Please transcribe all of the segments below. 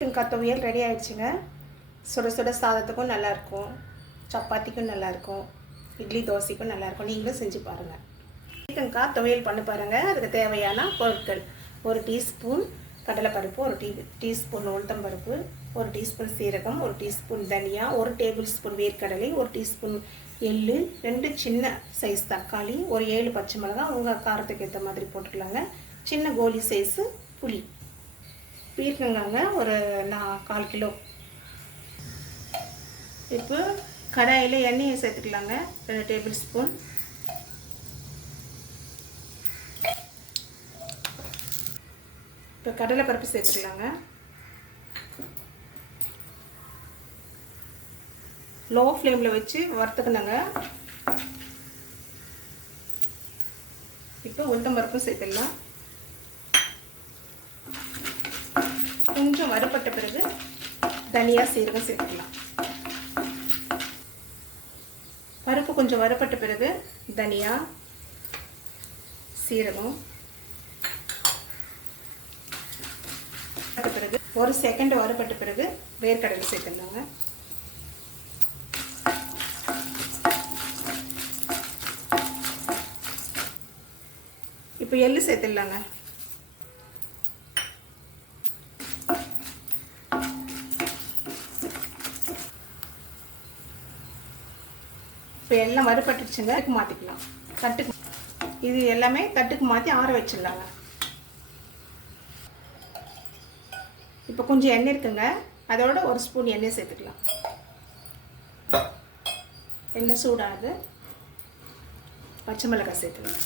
பீர்க்கங்காய் துவையல் ரெடி ஆகிடுச்சுங்க. சுட சுட சாதத்துக்கும் நல்லாயிருக்கும், சப்பாத்திக்கும் நல்லாயிருக்கும், இட்லி தோசைக்கும் நல்லாயிருக்கும். நீங்களும் செஞ்சு பாருங்கள். பீர்க்கங்காய் துவையல் பண்ணி பாருங்கள். அதுக்கு தேவையான பொருட்கள்: 1 டீஸ்பூன் கடலைப்பருப்பு, 1 டீஸ்பூன் உளுத்தம்பருப்பு, 1 டீஸ்பூன் சீரகம், 1 டீஸ்பூன் தனியா, 1 டேபிள் ஸ்பூன் வேர்க்கடலை, 1 டீஸ்பூன் எள்ளு, 2 சின்ன சைஸ் தக்காளி, ஒரு 7 பச்சை மிளகாய், உங்கள் காரத்துக்கு ஏற்ற மாதிரி போட்டுக்கலாங்க. சின்ன கோலி சைஸு புளி. பீர்க்கங்காங்க ஒரு 4 கிலோ. இப்போ கடாயில் எண்ணெயை சேர்த்துக்கலாங்க. 2 டேபிள் ஸ்பூன். இப்போ கடலைப்பருப்பு சேர்த்துக்கலாங்க. லோ ஃப்ளேமில் வச்சு வறுத்துக்கணுங்க. இப்போ உளுத்தம்பருப்பும் சேர்த்துக்கலாம். கொஞ்சம் வறுபட்ட பிறகு தனியா, சீரகம் சேர்த்துக்கலாம். பருப்பு கொஞ்சம் வறுபட்ட பிறகு தனியா, சீரகம் பிறகு 1 செகண்ட் வறுபட்ட பிறகு வேர்க்கடலை சேர்த்துக்கலாங்க. இப்போ எள்ளு சேர்த்துடலாங்க. இப்போ எல்லாம் வறுபட்டுடுச்சுங்க. தட்டுக்கு மாற்றிக்கலாம். தட்டுக்கு இது எல்லாமே தட்டுக்கு மாற்றி ஆற வச்சிடலாங்க. இப்போ கொஞ்சம் எண்ணெய் இருக்குங்க, அதோட 1 ஸ்பூன் எண்ணெய் சேர்த்துக்கலாம். எண்ணெய் சூடாகுது. பச்சை மிளகாய் சேர்த்துக்கலாம்.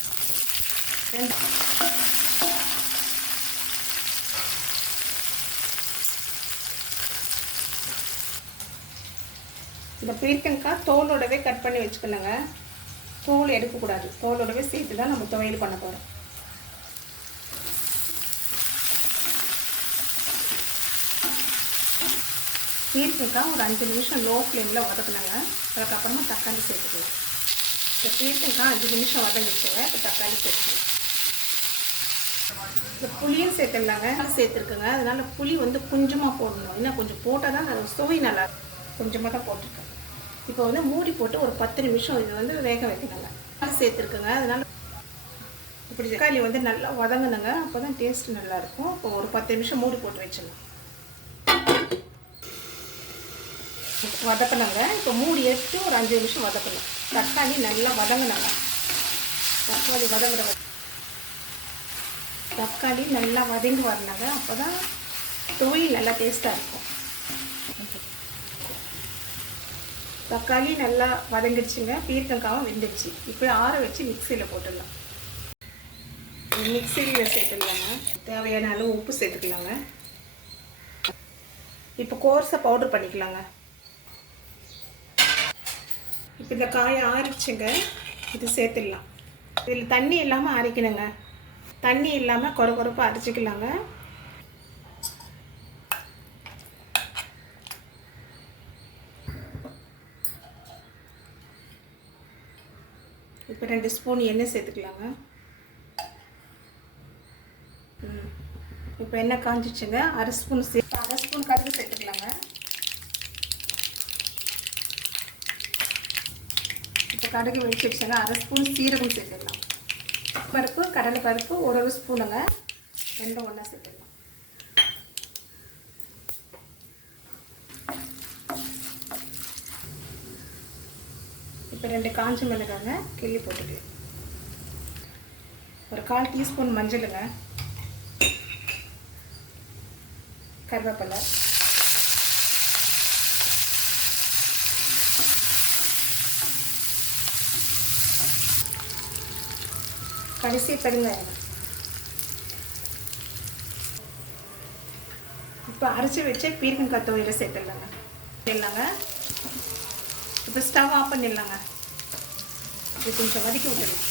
இந்த பீர்க்கங்காய் தோலோடவே கட் பண்ணி வச்சுக்கணுங்க. தோல் எடுக்கக்கூடாது. தோலோடவே சேர்த்து தான் நம்ம துவையல் பண்ண போகிறோம். பீர்க்கங்காய் ஒரு 5 நிமிஷம் லோ ஃப்ளேமில் வதக்கணுங்க. அதுக்கப்புறமா தக்காளி சேர்த்துக்கலாம். இந்த பீர்க்கங்காய் 5 நிமிஷம் வதங்கிச்சுங்க. இப்போ தக்காளி சேர்த்துக்கலாம். இந்த புளியும் சேர்த்துடலாங்க. சேர்த்துருக்குங்க. அதனால புளி வந்து கொஞ்சமாக போடணும். இன்னும் கொஞ்சம் போட்டால் தான் அது சுவை நல்லா கொஞ்சமாக தான் போட்டிருக்கேன். இப்போ வந்து மூடி போட்டு ஒரு 10 நிமிஷம் இது வந்து வேக வைக்கணுங்க. சேர்த்துருக்குங்க. அதனால இப்படி தக்காளி வந்து நல்லா வதங்கணுங்க. அப்போ தான் டேஸ்ட் நல்லாயிருக்கும். இப்போ ஒரு 10 நிமிஷம் மூடி போட்டு வச்சிடலாம். வதக்கணுங்க. இப்போ மூடி எடுத்து ஒரு 5 நிமிஷம் வதக்கணும். தக்காளி நல்லா வதங்கணுங்க. தக்காளி நல்லா வதங்கி வரணுங்க. அப்போ தான் துவையல் நல்லா டேஸ்ட்டாக இருக்கும். தக்காளி நல்லா வதங்கிடுச்சுங்க. பீர்க்கங்காயும் வெந்துடுச்சு. இப்போ ஆற வச்சு மிக்சியில் போட்டுடலாம். மிக்சியில் சேர்த்துடலாங்க. தேவையான அளவு உப்பு சேர்த்துக்கலாங்க. இப்போ கோர்ஸை பவுடர் பண்ணிக்கலாங்க. இப்போ இந்த காயை ஆறிச்சுங்க. இது சேர்த்துடலாம். இதில் தண்ணி இல்லாமல் அரைக்கணுங்க. தண்ணி இல்லாமல் கொரப்பாக அரைச்சிக்கலாங்க. இப்போ 2 ஸ்பூன் எண்ணெய் சேர்த்துக்கலாங்க. இப்போ எண்ணெய் காஞ்சிச்சுங்க. அரை ஸ்பூன் கடுகு சேர்த்துக்கலாங்க. இப்போ கடுகு வெடிச்சிடுச்சுங்க. அரை ஸ்பூன் சீரகம் சேர்த்துக்கலாம். பருப்பு, கடலை பருப்பு 1 ஸ்பூனுங்க. ரெண்டும் ஒன்றா சேர்த்துக்கலாம். இப்போ 2 காஞ்ச மிளகாங்க கிள்ளி போட்டுக்கலாம். ஒரு 1/4 டீஸ்பூன் மஞ்சளுங்க. கருவேப்பிலை, கடைசி பெருங்காயம். இப்போ அரைச்சி வச்ச பீர்க்கங்காய் துவையலை சேர்த்துடலாங்க. இப்போ ஸ்டவ் ஆஃப் பண்ணிடலாங்க. இது கொஞ்சம் வதக்கி விட்டுடலாம்.